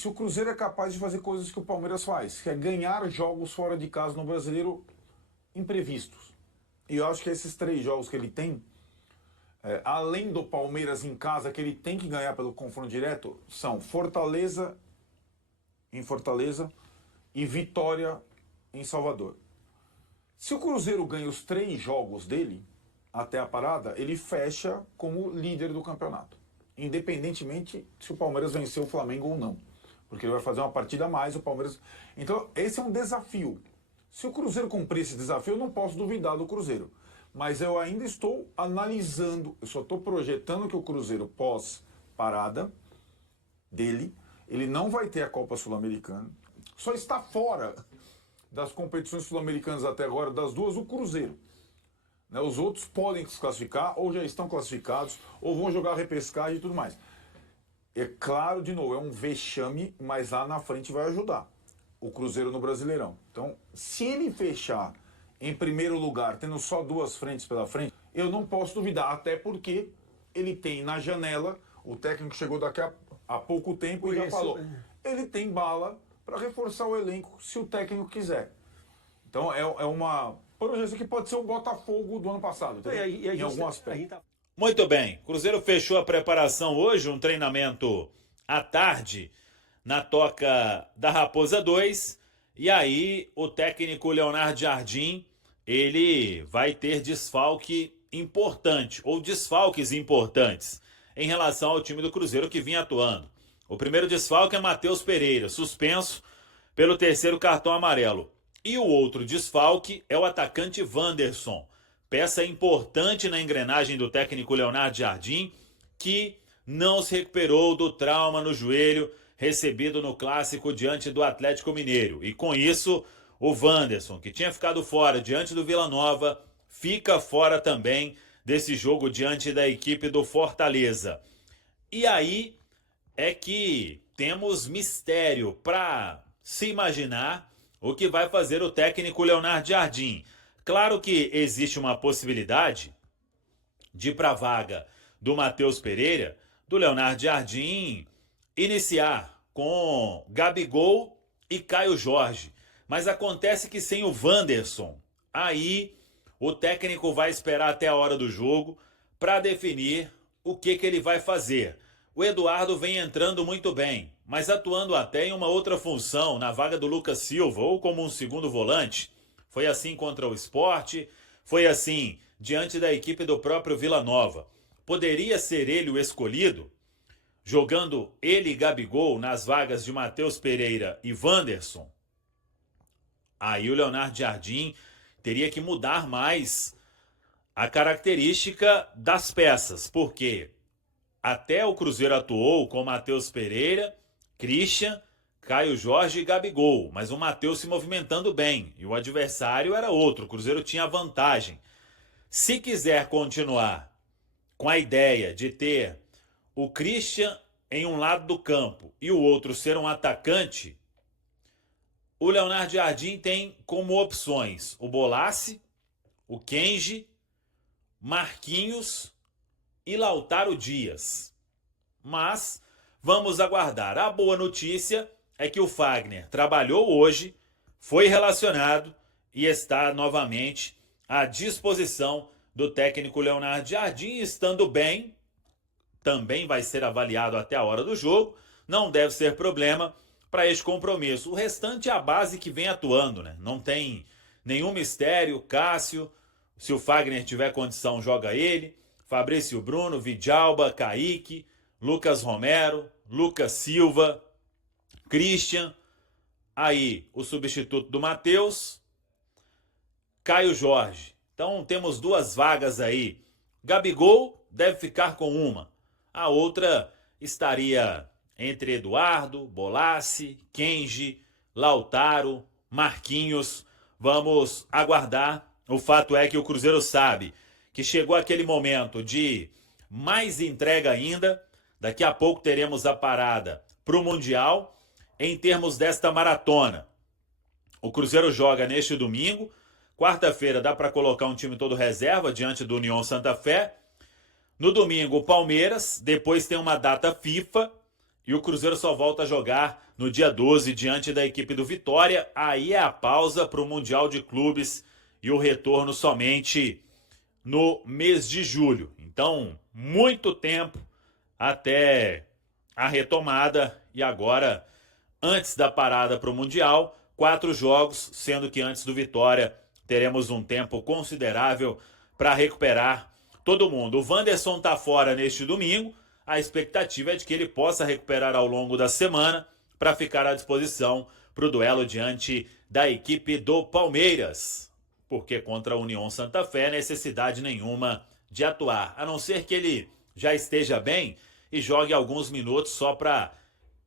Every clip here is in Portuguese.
se o Cruzeiro é capaz de fazer coisas que o Palmeiras faz, que é ganhar jogos fora de casa no Brasileiro imprevistos. E eu acho que esses 3 jogos que ele tem, além do Palmeiras em casa, que ele tem que ganhar pelo confronto direto, são Fortaleza em Fortaleza e Vitória em Salvador. Se o Cruzeiro ganha os 3 jogos dele, até a parada, ele fecha como líder do campeonato. Independentemente se o Palmeiras vencer o Flamengo ou não. Porque ele vai fazer uma partida a mais, o Palmeiras... Então, esse é um desafio. Se o Cruzeiro cumprir esse desafio, eu não posso duvidar do Cruzeiro. Mas eu ainda estou analisando, eu só estou projetando que o Cruzeiro, pós-parada dele, ele não vai ter a Copa Sul-Americana. Só está fora das competições sul-americanas até agora, das duas, o Cruzeiro. Os outros podem se classificar, ou já estão classificados, ou vão jogar repescagem e tudo mais. É claro, de novo, é um vexame, mas lá na frente vai ajudar o Cruzeiro no Brasileirão. Então, se ele fechar em primeiro lugar, tendo só 2 frentes pela frente, eu não posso duvidar, até porque ele tem na janela, o técnico chegou daqui a pouco tempo e já falou, ele tem bala para reforçar o elenco se o técnico quiser. Então, é uma projeção que pode ser o Botafogo do ano passado, em algum aspecto. Muito bem, Cruzeiro fechou a preparação hoje, um treinamento à tarde na Toca da Raposa 2, e aí o técnico Leonardo Jardim, ele vai ter desfalque importante, ou desfalques importantes, em relação ao time do Cruzeiro que vinha atuando. O primeiro desfalque é Matheus Pereira, suspenso pelo 3º cartão amarelo. E o outro desfalque é o atacante Wanderson, peça importante na engrenagem do técnico Leonardo Jardim, que não se recuperou do trauma no joelho recebido no clássico diante do Atlético Mineiro. E com isso, o Wanderson, que tinha ficado fora diante do Vila Nova, fica fora também desse jogo diante da equipe do Fortaleza. E aí é que temos mistério para se imaginar o que vai fazer o técnico Leonardo Jardim. Claro que existe uma possibilidade de, para a vaga do Matheus Pereira, do Leonardo Jardim iniciar com Gabigol e Caio Jorge. Mas acontece que sem o Wanderson, aí o técnico vai esperar até a hora do jogo para definir o que ele vai fazer. O Eduardo vem entrando muito bem, mas atuando até em uma outra função, na vaga do Lucas Silva, ou como um segundo volante. Foi assim contra o Sport, foi assim diante da equipe do próprio Vila Nova. Poderia ser ele o escolhido, jogando ele e Gabigol nas vagas de Matheus Pereira e Wanderson? Aí o Leonardo Jardim teria que mudar mais a característica das peças, porque até o Cruzeiro atuou com Matheus Pereira, Christian, Caio Jorge e Gabigol, mas o Matheus se movimentando bem e o adversário era outro, o Cruzeiro tinha vantagem. Se quiser continuar com a ideia de ter o Christian em um lado do campo e o outro ser um atacante, o Leonardo Jardim tem como opções o Bolassi, o Kenji, Marquinhos e Lautaro Dias. Mas vamos aguardar. A boa notícia é que o Fagner trabalhou hoje, foi relacionado e está novamente à disposição do técnico Leonardo Jardim. Estando bem, também vai ser avaliado até a hora do jogo, não deve ser problema para este compromisso. O restante é a base que vem atuando, né? Não tem nenhum mistério. Cássio, se o Fagner tiver condição, joga ele. Fabrício Bruno, Vidalba, Kaique, Lucas Romero, Lucas Silva, Christian, aí o substituto do Matheus, Caio Jorge. Então temos 2 vagas aí. Gabigol deve ficar com uma. A outra estaria entre Eduardo, Bolassi, Kenji, Lautaro, Marquinhos. Vamos aguardar. O fato é que o Cruzeiro sabe que chegou aquele momento de mais entrega ainda. Daqui a pouco teremos a parada para o Mundial. Em termos desta maratona, o Cruzeiro joga neste domingo. Quarta-feira dá para colocar um time todo reserva diante do União Santa Fé. No domingo, o Palmeiras. Depois tem uma data FIFA. e o Cruzeiro só volta a jogar no dia 12 diante da equipe do Vitória. Aí é a pausa para o Mundial de Clubes e o retorno somente no mês de julho. Então, muito tempo até a retomada e agora, antes da parada para o Mundial, 4 jogos, sendo que antes do Vitória teremos um tempo considerável para recuperar todo mundo. O Wanderson está fora neste domingo, a expectativa é de que ele possa recuperar ao longo da semana para ficar à disposição para o duelo diante da equipe do Palmeiras, porque contra a União Santa Fé necessidade nenhuma de atuar, a não ser que ele já esteja bem e jogue alguns minutos só para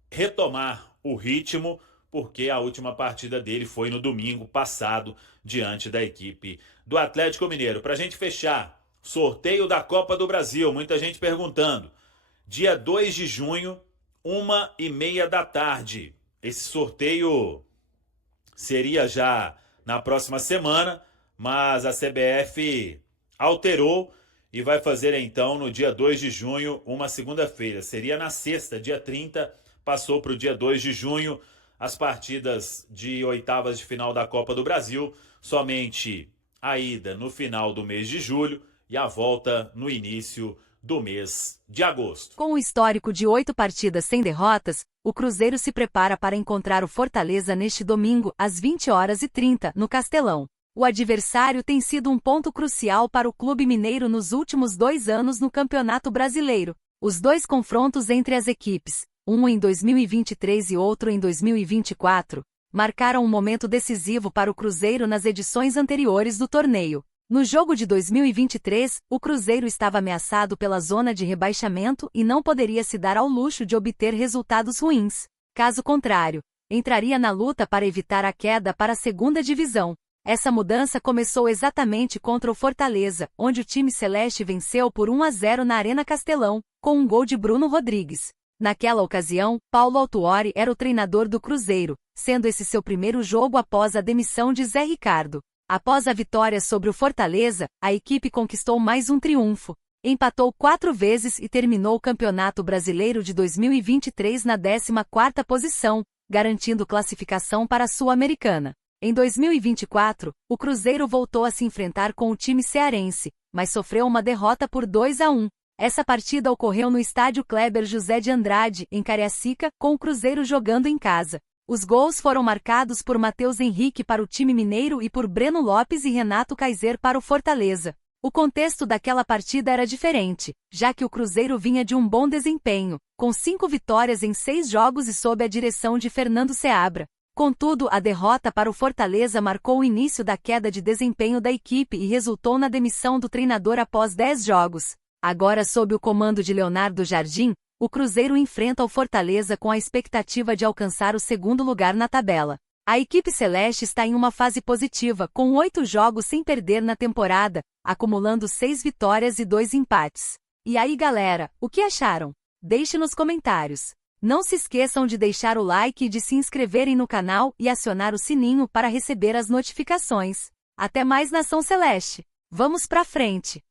retomar o ritmo, porque a última partida dele foi no domingo passado diante da equipe do Atlético Mineiro. Para a gente fechar, sorteio da Copa do Brasil, muita gente perguntando. Dia 2 de junho, 1h30 da tarde. Esse sorteio seria já na próxima semana, mas a CBF alterou e vai fazer então no dia 2 de junho, uma segunda-feira. Seria na sexta, dia 30, passou para o dia 2 de junho. As partidas de oitavas de final da Copa do Brasil, somente a ida no final do mês de julho e a volta no início do mês de agosto. Com o histórico de 8 partidas sem derrotas, o Cruzeiro se prepara para encontrar o Fortaleza neste domingo, às 20h30, no Castelão. O adversário tem sido um ponto crucial para o clube mineiro nos últimos 2 anos no Campeonato Brasileiro. Os 2 confrontos entre as equipes, um em 2023 e outro em 2024, marcaram um momento decisivo para o Cruzeiro nas edições anteriores do torneio. No jogo de 2023, o Cruzeiro estava ameaçado pela zona de rebaixamento e não poderia se dar ao luxo de obter resultados ruins. Caso contrário, entraria na luta para evitar a queda para a segunda divisão. Essa mudança começou exatamente contra o Fortaleza, onde o time celeste venceu por 1-0 na Arena Castelão, com um gol de Bruno Rodrigues. Naquela ocasião, Paulo Autuori era o treinador do Cruzeiro, sendo esse seu primeiro jogo após a demissão de Zé Ricardo. Após a vitória sobre o Fortaleza, a equipe conquistou mais um triunfo. Empatou 4 vezes e terminou o Campeonato Brasileiro de 2023 na 14ª posição, garantindo classificação para a Sul-Americana. Em 2024, o Cruzeiro voltou a se enfrentar com o time cearense, mas sofreu uma derrota por 2-1. Essa partida ocorreu no estádio Kleber José de Andrade, em Cariacica, com o Cruzeiro jogando em casa. Os gols foram marcados por Matheus Henrique para o time mineiro e por Breno Lopes e Renato Kaiser para o Fortaleza. O contexto daquela partida era diferente, já que o Cruzeiro vinha de um bom desempenho, com 5 vitórias em 6 jogos e sob a direção de Fernando Seabra. Contudo, a derrota para o Fortaleza marcou o início da queda de desempenho da equipe e resultou na demissão do treinador após 10 jogos. Agora, sob o comando de Leonardo Jardim, o Cruzeiro enfrenta o Fortaleza com a expectativa de alcançar o 2º lugar na tabela. A equipe celeste está em uma fase positiva, com 8 jogos sem perder na temporada, acumulando 6 vitórias e 2 empates. E aí, galera, o que acharam? Deixe nos comentários. Não se esqueçam de deixar o like e de se inscreverem no canal e acionar o sininho para receber as notificações. Até mais, Nação Celeste! Vamos pra frente!